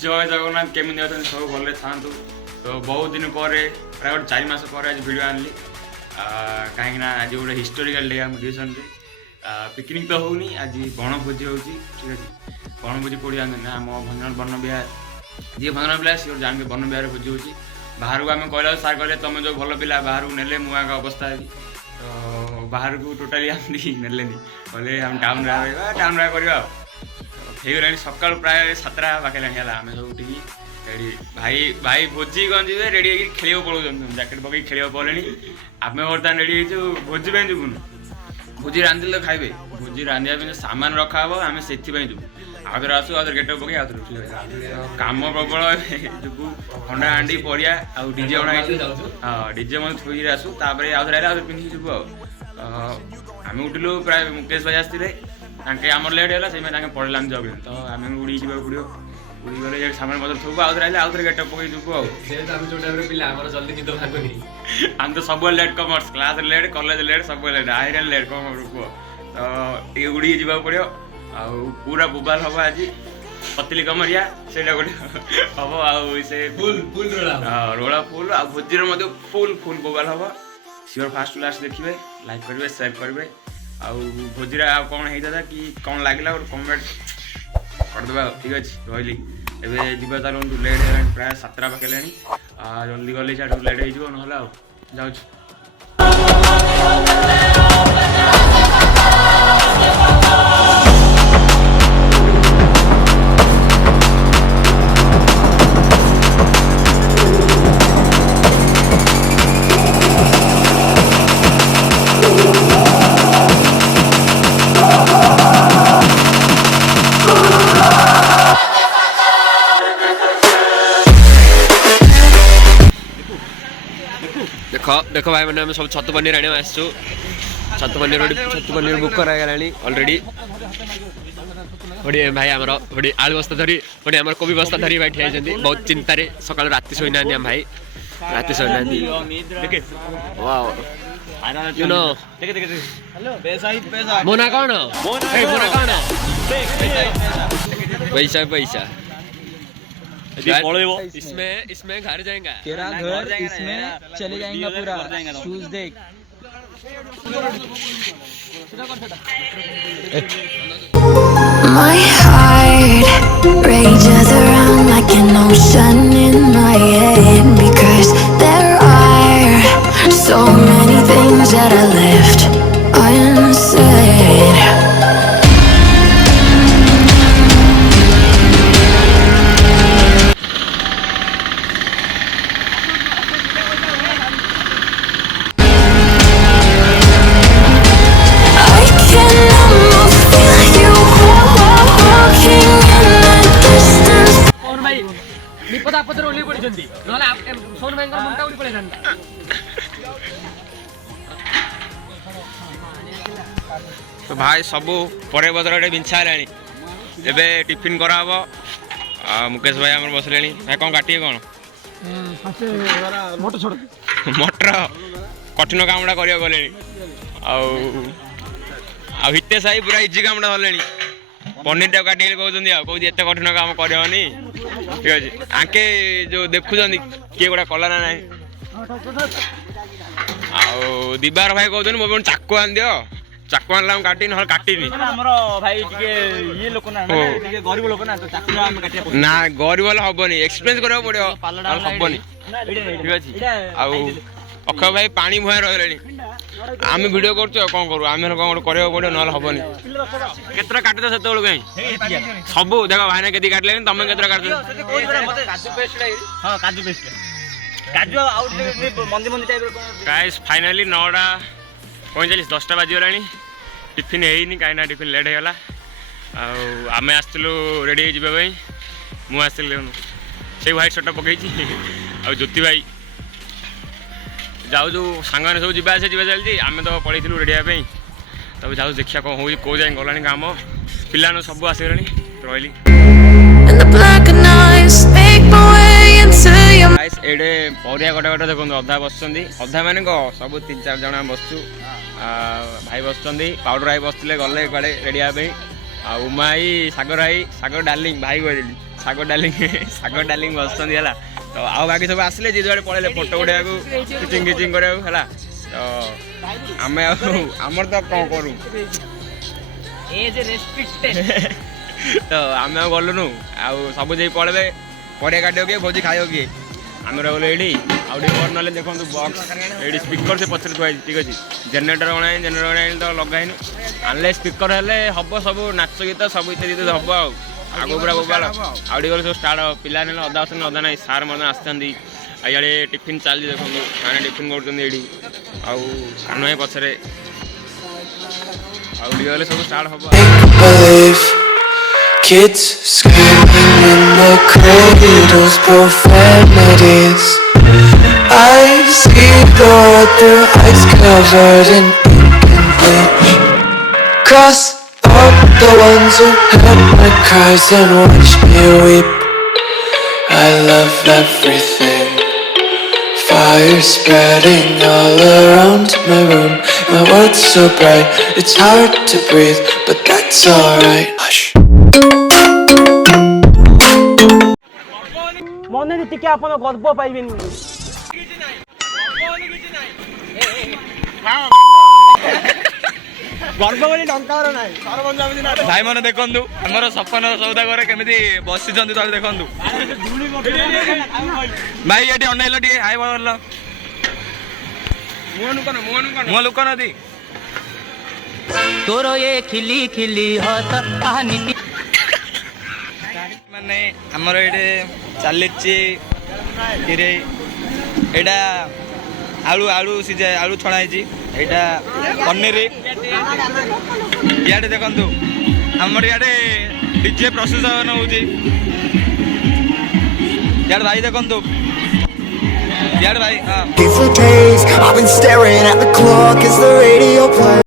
जय जगन्नाथ केमी अच्छा सब भले था तो बहुत दिन पर प्राय 4 मास पर आज वीडियो आनली कहीं आज गोटे हिस्टोरिकल डे आम ट्यूशन पिकनिक तो होनी आज बनभोजी हो ठीक अच्छे बनभोजी कौटी जानते ना आम भंजन बन विहार जी भंजन पिला सी जान बन विहार भोजी हो बाहर को आम कहला सार कहले तुम जो भल पिला बाहर को नेले मुआ का अवस्था है तो बाहर को टोटाली आम नेले कहले आम टाउन टाउन करवा ହେଇଗଲାଣି ସକାଳୁ ପ୍ରାୟ 7ଟା ପାଖେଲାଣି ହେଲା ଆମେ ସବୁ ଉଠିକି ରେଡ଼ି ଭାଇ ଭାଇ ଭୋଜି କ'ଣ ଯିବେ ରେଡ଼ି ହେଇକି ଖେଳିବାକୁ ପଳାଉଛନ୍ତି ଜ୍ୟାକେଟ୍ ପକେଇକି ଖେଳିବାକୁ ପଡ଼ିଲେଣି ଆମେ ବର୍ତ୍ତମାନ ରେଡ଼ି ହେଇଛୁ ଭୋଜି ପାଇଁ ଯିବୁନୁ ଭୋଜି ରାନ୍ଧିଲେ ତ ଖାଇବେ ଭୋଜି ରାନ୍ଧିବା ପାଇଁ ସାମାନ ରଖା ହେବ ଆମେ ସେଥିପାଇଁ ଯିବୁ ଆଉଥରେ ଆସୁ ଆଉଥରେ ଗେଟ୍ ପକେଇ ଆଉଥରେ ଉଠିଲେ କାମ ପ୍ରବଳ ଯିବୁ ଖଣ୍ଡା ହାଣ୍ଡି ପରିବା ଆଉ ଡିଜେ ଅଣା ହେଇଛି ହଁ ଡିଜେ ମଧ୍ୟ ଥୋଇକି ଆସୁ ତାପରେ ଆଉଥରେ ଆଇଲେ ଆଉଥରେ ପିନ୍ଧିକି ଯିବୁ ଆଉ ଆମେ ଉଠିଲୁ ପ୍ରାୟ ମୁକେଶ ଭାଇ ଆସିଥିଲେ ତାଙ୍କେ ଆମର ଲେଟ୍ ହେଲା ସେଇମାନେ ପଳେଇଲା ଆମେ ଜଗିଲେ ତ ଆମେ ଉଡ଼ି ଯିବାକୁ ପଡ଼ିବ ଉଡ଼ି ଗଲେ ସାମାନ ପତ୍ର ଥୋବୁ ଆଉଥରେ ଆଇଲେ ଆଉଥରେ ଗେଟ୍ ପକେଇ ଯିବୁ ଆଉ ଆମେ ତ ସବୁବେଳେ ଲେଟ୍ କମର୍ସ କ୍ଲାସ୍ରେ ଲେଟ୍ କଲେଜ ଲେଟ୍ ସବୁବେଳେ ଲେଟ୍ ଆଇରେ ଲେଟ୍ କ'ଣ କୁହ ତ ଟିକେ ଉଡ଼ିକି ଯିବାକୁ ପଡ଼ିବ ଆଉ ପୁରା ବୋବାଲ ହେବ ଆଜି ପତିଲି କମରିଆ ସେଇଟା ଗୋଟେ ହେବ ଆଉ ସେ ରୋଳା ଫୁଲ୍ ଆଉ ଭୋଜିର ମଧ୍ୟ ଫୁଲ୍ ବୋବାଲ ହେବ ସିଓର ଫାଷ୍ଟ ଟୁ ଲାଷ୍ଟ ଦେଖିବେ ଲାଇକ୍ କରିବେ ସେୟାର କରିବେ ଆଉ ଭୋଜିରେ ଆଉ କ'ଣ ହେଇଥାନ୍ତା କି କ'ଣ ଲାଗିଲା ଗୋଟେ କମେଣ୍ଟ କରିଦେବା ଠିକ୍ ଅଛି ରହିଲି ଏବେ ଯିବା ଚାଲନ୍ତୁ ଲେଟ୍ ହେଇଗଲାଣି ପ୍ରାୟ 7ଟା ପାଖ ହେଲାଣି ଜଲ୍ଦି ଗଲେ ସେଠୁ ଲେଟ୍ ହେଇଯିବ ନହେଲେ ଆଉ ଯାଉଛି देखो भाई मैंने सब छतु पनीर आने आसु छतु पनीर बुक करागलानी ऑलरेडी बड़ी भाई आमर बड़ी आलू बस्ता धरी बड़ी आमर कोबी बस्ता धरी भाई ठिया बहुत चिंता रे सकाल राति सोई ना भाई राति सोई ना वाओ यू नो मोना कौन पैसा पैसा इसमें घर जाएगा तेरा घर इसमें चले जाएगा पूरा शूज देख My heart rages around like an ocean in my head because there are so many things that I left unsaid. तो भाई सबू पर बदल बिछा है एबे टिफिन कराब मुकेश भाई आम बसले भाई कौन काटे कौन मटर कठिन कामटा कर गले हितेश भाई पूरा इजी कामटा धरले पनीर टाक काटे कहते कौन एत कठिन काम करनी ठीक अच्छे आके जो देखुं किए गोटा कला ना ना दिबार भाई कहते मो चाकू आन दियो चाकू आनला काटी ना काटिनी भाई ये लोक ना गरीब लोक ना चाकू ना गरीब वाला हेनी एक्सपीरियंस करा पड़ो हेनी ठीक अच्छे अक्षय भाई पानी भुआ रही आम भिड कर कौन करूँ आम कौन पड़ो ना हेनी केतरा काटद से कहीं सब देख भाई के काटले तुम केतरा काट गाइस फाइनली 9:45 10टा बाजीगला टिफिन है कहीं टिफिन लेट होगा आम आसलु रेडी जावाई मुझे से व्हाइट शर्ट पकई आ ज्योति भाई जाऊ सांग सब जा चलती आम तो पलू रेडी तब जाऊ देखिए कौन हो कौ जाए गला काम पिला सब आसगला रही एडे परिया गोटे गोटे देखो अधा बस अधा मान सब 3-4 जन बसु भाई बस पाउडर भाई बसते गले कड़े रेडिया उमा आई सागर डार्लिंग भाई कह ଶାଗ ଡାଲିଂ ବସୁଛନ୍ତି ହେଲା। ତ ଆଉ ବାକି ସବୁ ଆସିଲେ ଯିଏ ଯୁଆଡ଼େ ପଳେଇଲେ ଫଟୋ ଉଠେଇବାକୁ କିଚିଂ କରିବାକୁ ହେଲା। ତ ଆମେ ଆଉ ଆମର ତ କ'ଣ କରୁ ତ ଆମେ ଆଉ ଗଲୁନୁ ଆଉ ସବୁ ଯାଇ ପଳେଇବେ ପରିବା କାଟିବ କିଏ ଭୋଜି ଖାଇବ କିଏ ଆମେ ରହିଲୁ ଏଇଠି ଆଉ ଟିକେ ପରେ ନହେଲେ ଦେଖନ୍ତୁ ବକ୍ସ ଏଇଠି ସ୍ପିକର ସେ ପଛରେ ଥୁଆ ହେଇଛି ଠିକ୍ ଅଛି ଜେନେରେଟର ଅଣାଇନି ତ ଲଗାଇନି ଆଣିଲେ ସ୍ପିକର ହେଲେ ହବ ସବୁ ନାଚ ଗୀତ ସବୁ ଇତ୍ୟାଦି ହବ ଆଉ ଆଗକୁ ପୁରା ବୋବାଲ ଆଉ ଟିକେ ଗଲେ ସବୁ ଷ୍ଟାର୍ଟ ହବ ପିଲା ନେଲେ ଅଧା ଅଛନ୍ତି ଅଧା ନାହିଁ ସାର୍ ମଧ୍ୟ ଆସିଛନ୍ତି ଆଉ ଇଆଡ଼େ ଟିଫିନ୍ ଚାଲିଛି ଦେଖନ୍ତୁ ମାନେ ଟିଫିନ୍ କରୁଛନ୍ତି ଏଇଠି ଆଉ ସାନ ଭାଇ ପଛରେ ଆଉ ଟିକେ ଗଲେ ସବୁ ଷ୍ଟାର୍ଟ ହବ। Kids screaming in the cradles, profanities. I see the world through ice covered in ink and bleach. Cross out the ones who heard my cries and watched me weep. I love everything. Fire spreading all around my room. My world's so bright, it's hard to breathe, but that's alright. Hush. ମନେ ଟିକେ ଆପଣ ଗର୍ବ ପାଇବେନି ଗର୍ବ ବୋଲି ଟଙ୍କାର ନାହିଁ ଭାଇ ମାନେ ଦେଖନ୍ତୁ ଆମର ସପନ ସୌଦାଗର କେମିତି ବସିଛନ୍ତି ତଳେ ଦେଖନ୍ତୁ ଭାଇ ଏଠି ଅନେଇଲ ଟିକେ ହାଇ ଭଲ ମୁହଁ ଲୁକ ନଦୀ ତୋର ଏ ଖିଲି ଖିଲି ହସ କାହାନୀ ମାନେ ଆମର ଏଇଠି ଚାଲିଛି ଏଇଟା ଆଳୁ ସିଝା ଆଳୁ ଛଣା ହେଇଛି ଏଇଟା ପନିର ଇଆଡ଼େ ଦେଖନ୍ତୁ ଆମର ଇଆଡ଼େ ଡିଜେ ପ୍ରସେସନ ହଉଛି ଇଆଡ଼େ ଭାଇ ଦେଖନ୍ତୁ ଇଆଡ଼େ ଭାଇ ହଁ For days I've been staring at the clock as the radio plays.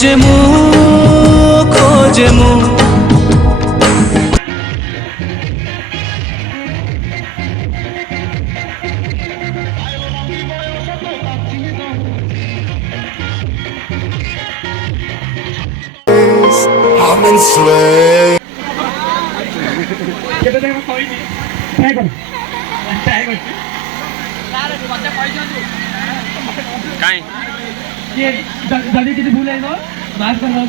खोजे मुँह खोजे मुँह I'm enslaved. काई ये जल्दी किसी भूल है तो माफ करना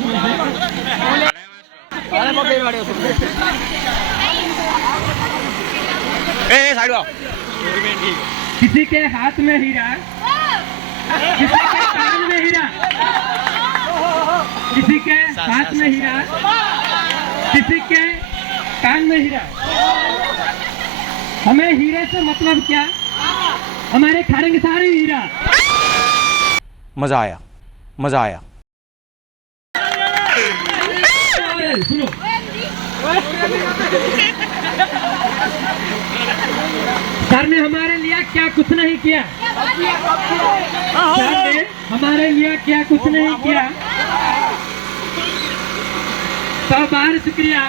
साइड आओ। किसी के हाथ में हीरा, किसी के कान में हीरा, किसी के हाथ में हीरा, किसी के कान में हीरा। हमें हीरे से मतलब क्या, हमारे खाने सारे हीरा। मजा आया, मजा आया। सुनो, सर ने हमारे लिए क्या कुछ नहीं किया, सर ने हमारे लिए क्या कुछ नहीं किया। 100 बार शुक्रिया,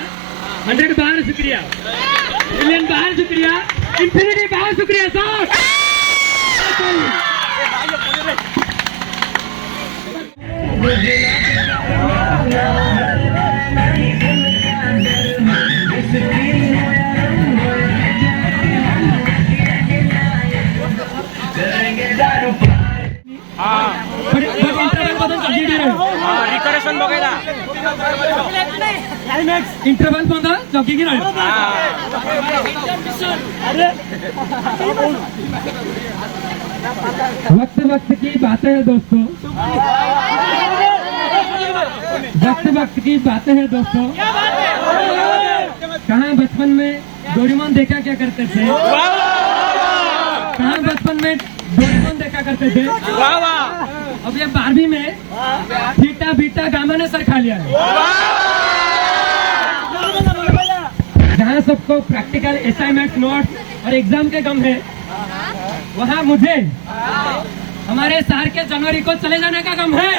100 बार शुक्रिया, मिलियन बार शुक्रिया, इंफिनिटी बार शुक्रिया सर। रिकरेशन वगैरह इंटरवल बंदा चौकी की वक्त वक्त की बातें हैं दोस्तों, वक्त वक्त की बातें हैं दोस्तों। कहाँ बचपन में डोरेमोन देखा क्या करते थे, कहाँ बचपन में डोरेमोन देखा करते थे। अब ये 12वीं में बीटा बीटा गामा ने सर खा लिया है। जहाँ सबको प्रैक्टिकल असाइनमेंट नोट्स और एग्जाम के गम है, वहाँ मुझे हमारे शहर के जनवरी को चले जाने का गम है।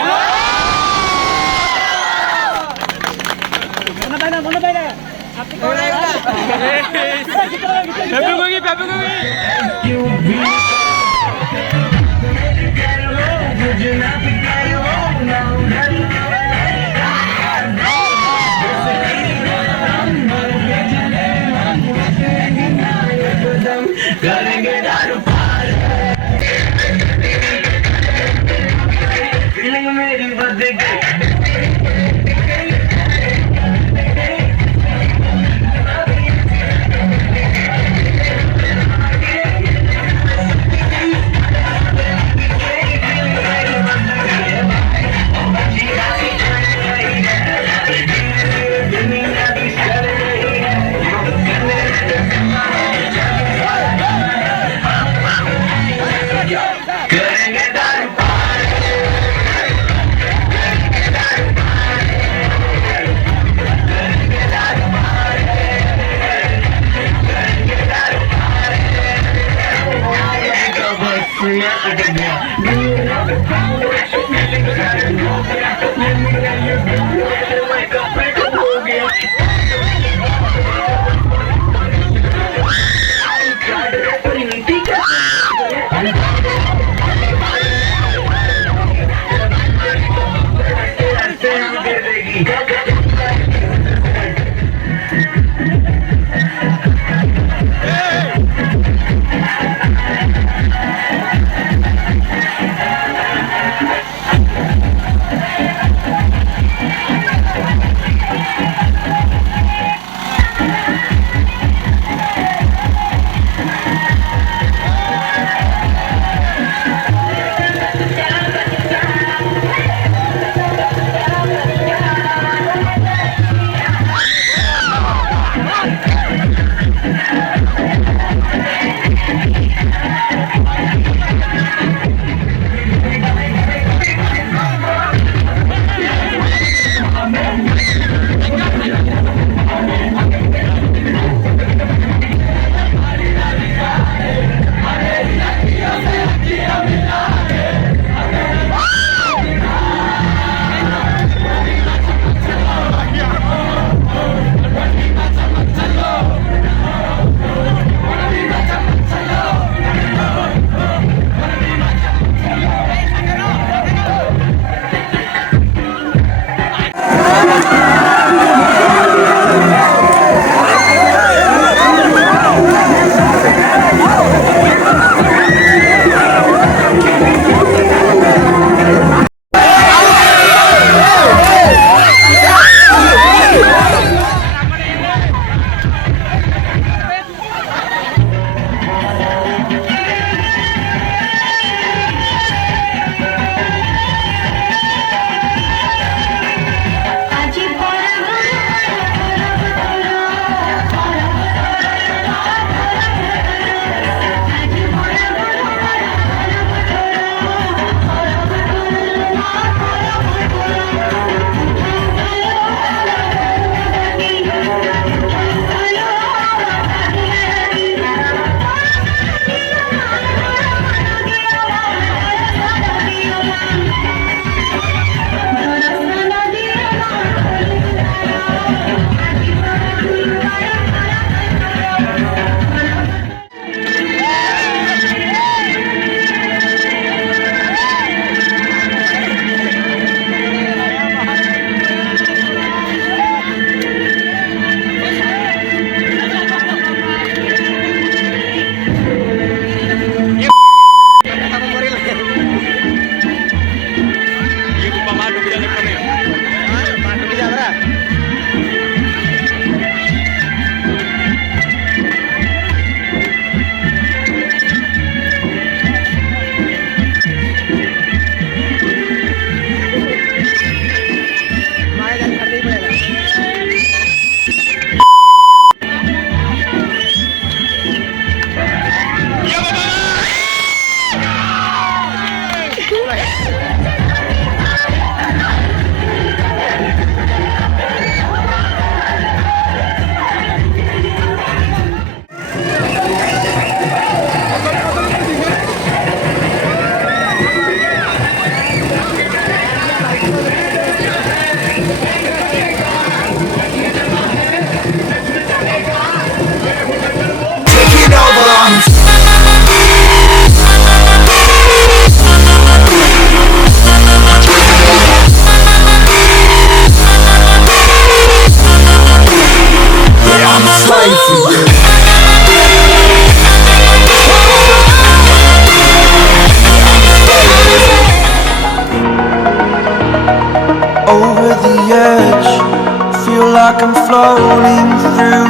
feel like I'm floating through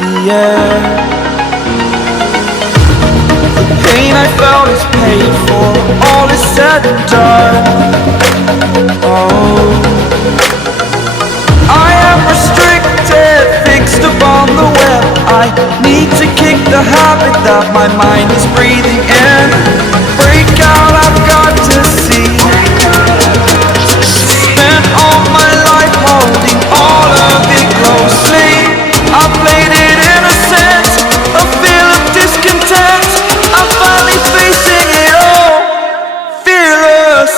the air. The pain I felt is paid for, all is said and done. Oh, I am restricted, fixed upon the web. I need to kick the habit that my mind is breathing in. Break out, I've got to see. Spent all my life holding all of it closely. I played it innocent, a feel of discontent. I'm finally facing it all, fearless.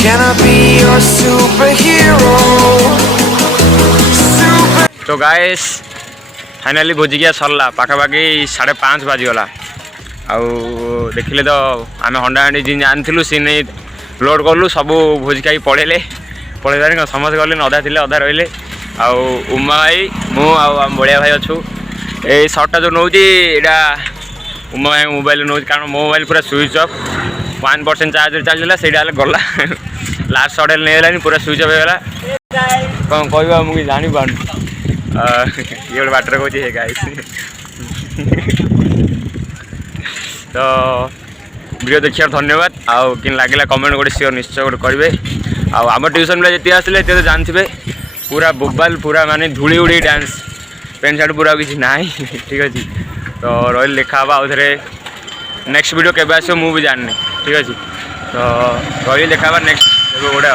Can I be your superhero? तो guys finally भोजी क्या सरला पाखापाखि 5:30 बाजीगला आउ देखिले तो आम हंडा हांडी जी आनी सी नहीं लोड कलु सब भोजी खाई पड़ेले समस्त गले अधा थे अधा रही उमा भाई मु आम बड़िया भाई अच्छु ये सर्टा जो नौ उमा भाई मोबाइल नौ कारण मो मोबाइल पूरा स्विच ऑफ 1% चार्ज चलता से गला लास्ट सर्ट नहीं पूरा स्विच ऑफ होगा कौन कह मुझे जानी पार ये गोटे बाटर कौन है गाइस तो वीडियो देखिए धन्यवाद आउ कि लगे कमेंट गोटे सियोर निश्चय गोटे करेंगे आम ट्यूशन पे जी आसले तो जानते पूरा बोबाल पूरा माने धूली उड़ी डांस पेंट सार्ट पूरा किसी ना ठीक अच्छे तो रही लिखा आउ थे नेक्स्ट वीडियो केबे आसो मुझे जानी ठीक अच्छे तो रही लिखा नेक्स्ट गोटे